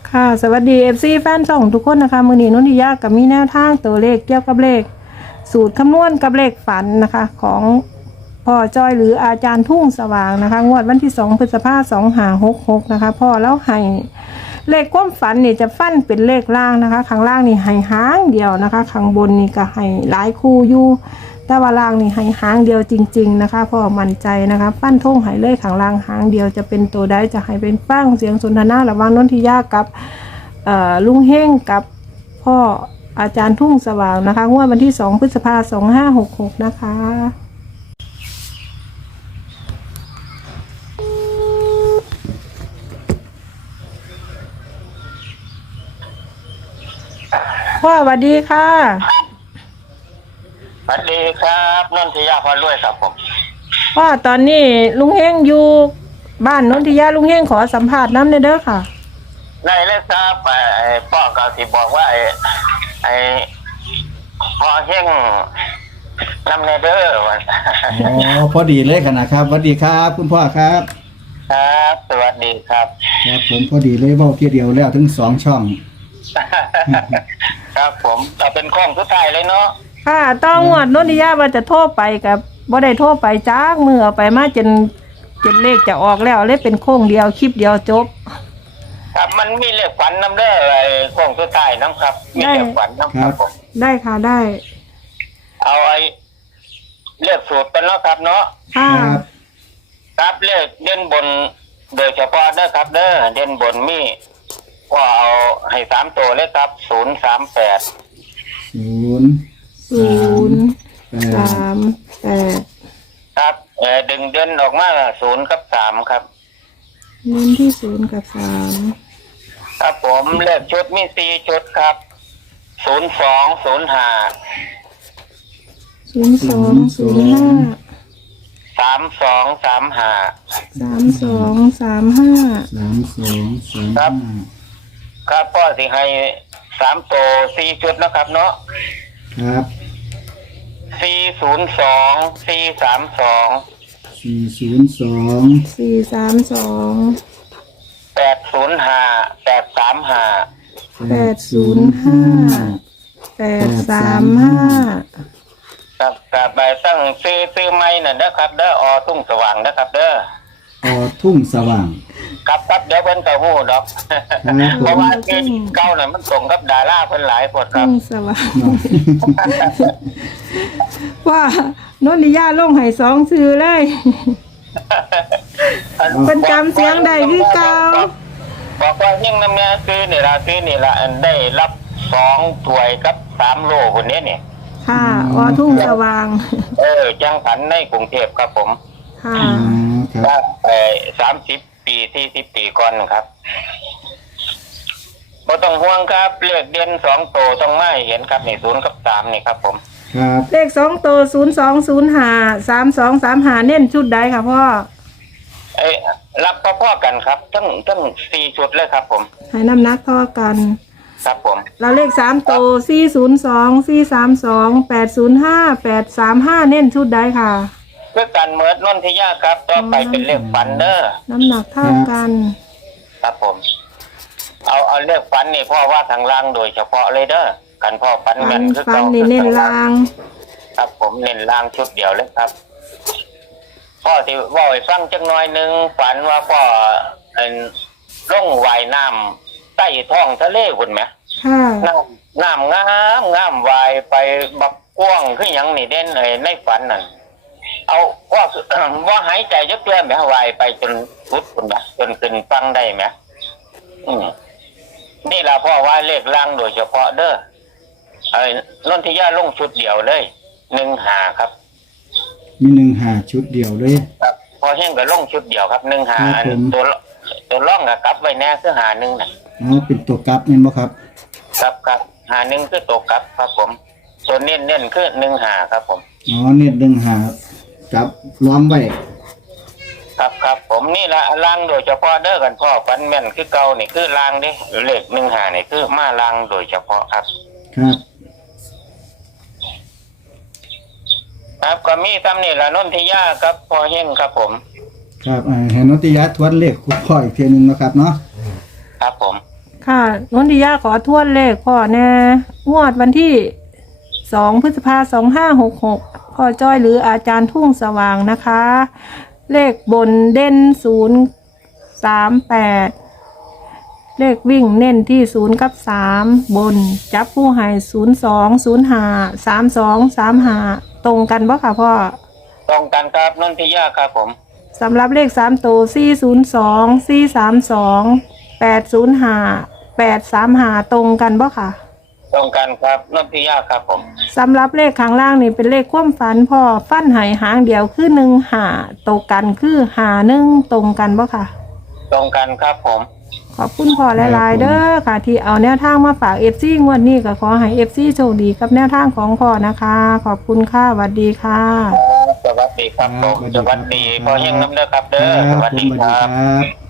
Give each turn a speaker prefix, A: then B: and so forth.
A: ค่ะสวัสดี FC แฟนช่องทุกคนนะคะมื้อนี้นนทิยากับมีแนวทางตัวเลขเกี่ยวกับเลขสูตรคำนวณกับเลขฝันนะคะของพ่อจ้อยหรืออาจารย์ทุ่งสว่างนะคะงวดวันที่2 พฤษภาคม 2566นะคะพ่อแล้วให้เลขความฝันนี่จะฟันเป็นเลขล่างนะคะข้างล่างนี่ให้หางเดียวนะคะข้างบนนี่ก็ให้หลายคู่อยู่แต่ว่าล่างนี่ให้หางเดียวจริงๆนะคะพ่อมั่นใจนะคะฟันท่งให้เลยข้างล่างหางเดียวจะเป็นตัวใดจะให้เป็นฟังเสียงสนทนาระหว่างนนทิยากับลุงเฮงกับพ่ออาจารย์ทุ่งสว่างนะคะงวดวันที่2 พฤษภาคม 2566นะคะพ่อสวัสดีค่ะ
B: สวัสดีครับนนทิยาพรรวยครับผม
A: พ่อตอนนี้ลุงเฮงอยู่บ้านนนทิยาลุงเฮงขอสัมภาษณ์น้ำเด้อค่ะ
B: ได้เลยครับพ่อก็สิบอกว่าไอ้พ่อเฮงนำเนเดอร์วัน
C: อ๋อพอดีเลยขนาดครับสวัสดีครับคุณพ่อครับ
B: ครับสวัสดีครับ
C: ครับผมพอดีเลยเว้าเที่ยวเดียวแล้วถึง2 ช่อง
B: ครับผมแต่เป็นข้องสุดท้ายเลยเนาะ
A: ค่ะต้องงวดนนทิยาว่าจะโทรไปกับบ่ได้โทรไปจ้ามือเอาไปมาจนเลขจะออกแล้วเลยเป็นโค้งเดียวคลิปเดียวจบ
B: ครับมันมีเลขฝันนำเด้อไอ้ข้องสุดท้ายน้ำครับมีเลขฝันน้ำครับผม
A: ได้ค่ะได้
B: เอาไอ้เลขสูตรกันเนาะครับเนาะ
A: ค่ะ
B: ครับเลขเด่นบนโดยเฉพาะเด้อครับเด้อเด่นบนมีก็เอาให้3ตัวเลยครับ038
A: 038
B: ครับดึงเด่นออกมา0 กับ 3ครับ
A: เน้นที่0 กับ
B: ครับผมเลขชุดมี4ชุดครับ02 05
A: 3 02 35
B: ครับครับพ่อสิให้3ตัว4ชุดนะครับเนาะ
C: ครับ
B: 402 432
C: 402
B: 805 835 ครับไปตั้งซื้อไม้น่ะนะครับเด้อทุ่งสว่างนะครับเด้อ
C: ทุ่งสว่าง
B: ครับเดี๋ยวเพิ่นก็ฮู้ดอก เพราะว่าที่เก่าน่ะมันตรงกับดาราเพิ่นหลายคนครับ
A: ทุ่งสว่างว่านนทิยาลงให้2ชื่อเลยเป็นจำเสียงใดคือเก่า
B: บอกว่ายังนำเนี่ยซื้อนี่ล่ะอันได้รับ2ถ้วยกับ3โลคนนี้นี่
A: ค่ะทุ่งสว่าง
B: จังผันในกรุงเทพครับผม
A: ค่ะ
B: ครับ30 ปี40 ปีก่อนครับบ่ต้องห่วงครับเลขเด่น2ตัวต้องมาให้เห็นครับนี่0 กับ 3นี่ครับผม
C: ครับ
A: เลข2ตัว0205 3235เน้นชุดใดค่ะพ่อ
B: รับพ่อๆกันครับทั้ง4ชุดเลยครับผม
A: ให้น้ำหนักเท่ากัน
B: ครับผม
A: แล้วเลข3ตัว402 432 805 835เน้นชุดใดค่ะ
B: เพื่อการเมิดนนทิยาครับต่อไปเป็นเลขฝันเด้อ
A: น้ำหนักเท่ากัน
B: ครับผมเอาเลขฝันนี่พ่อว่าทางล่างโดยเฉพาะเลยเด้อกันพ่อฝันแม่นคือ
A: ฝันนี่เน้นล่าง
B: ครับผมเน้นล่างชุดเดียวเลยครับพ่อที่ว่าให้ฟังจักหน่อยนึงฝันว่าพ่อล่องว่ายน้ำใต้ท้องทะเลพุ่นไหม
A: ค่ะ
B: น้ำงามว่ายไปบักกว้างคือหยังนี่เด่นในฝันนั่นเอาว่าหายใจจักเทื่อแม่ว่ายไปจนสุดพุ่นนะจนขึ้นฟังได้ไหมนี่ล่ะพ่อว่าเลขล่างโดยเฉพาะเด้อนนทิยาลงชุดเดียวเลย15ครับ
C: มี15ชุดเดียวเลย
B: ครับพอเฮงก็ลงชุดเดียวครับ15ตัวร่องกับกลับไว้แน่คือ51น่ะ
C: เป็นตัวกลับแม่นบ่ครับ
B: ครับ51คือตัวกลับครับผมตัวเน้นคือ15ครับผม
C: เน้น15กับล้อมไว้
B: ครับผมนี่ละล่างโดยเฉพาะเด้อกันพ่อฟันแม่นคือเก่านี่คือล่างเด้เลข15นี่คือมาล่างโดยเฉพาะครับครับก็มีซ้ำนี่ละนนทิยาครับพ่อเฮงครับผม
C: ครับให้นนทิยาทวนเลขคุณพ่ออีกทีนึงนะครับเนาะ
B: ครับผม
A: ค่ะนนทิยาขอทวนเลขพ่อแน่งวดวันที่2 พฤษภาคม 2566พ่อจ้อยหรืออาจารย์ทุ่งสว่างนะคะ เลขบนเด่น038เลขวิ่งเน้นที่0กับ3บนจับผู้ให้02053235ตรงกันบ่ค่ะพ่อ
B: ตรงกันครับนนทิยาครับผม
A: สำหรับเลข3ตัว402 432 805 835ตรงกันบ่ค่ะ
B: ตรงกันครับนนทิยาครับผม
A: สำหรับเลขข้างล่างนี่เป็นเลขความฝันพ่อฟันใหายหางเดียวคือ1 5ตรงกันคือ51ตรงกันบ่ค่ะ
B: ตรงกันครับผม
A: ขอบคุณพ่อหลายๆเด้อค่ะ ที่เอาแนวทางมาฝาก FC งวดนี้ก็ขอให้ FC โชคดีกับแนวทางของพ่อนะคะ ขอบคุณค่ะสวัสดีค่ะ
B: สวัสดีครับผม
C: ครับ
B: สวัสดีพอยังน้ำเด้อครับเด้อ
C: ค
B: ส
C: รับ
B: วัส
C: ผม
B: ดี
C: สวัส
B: ค
C: ดี
B: รับ
C: ครับ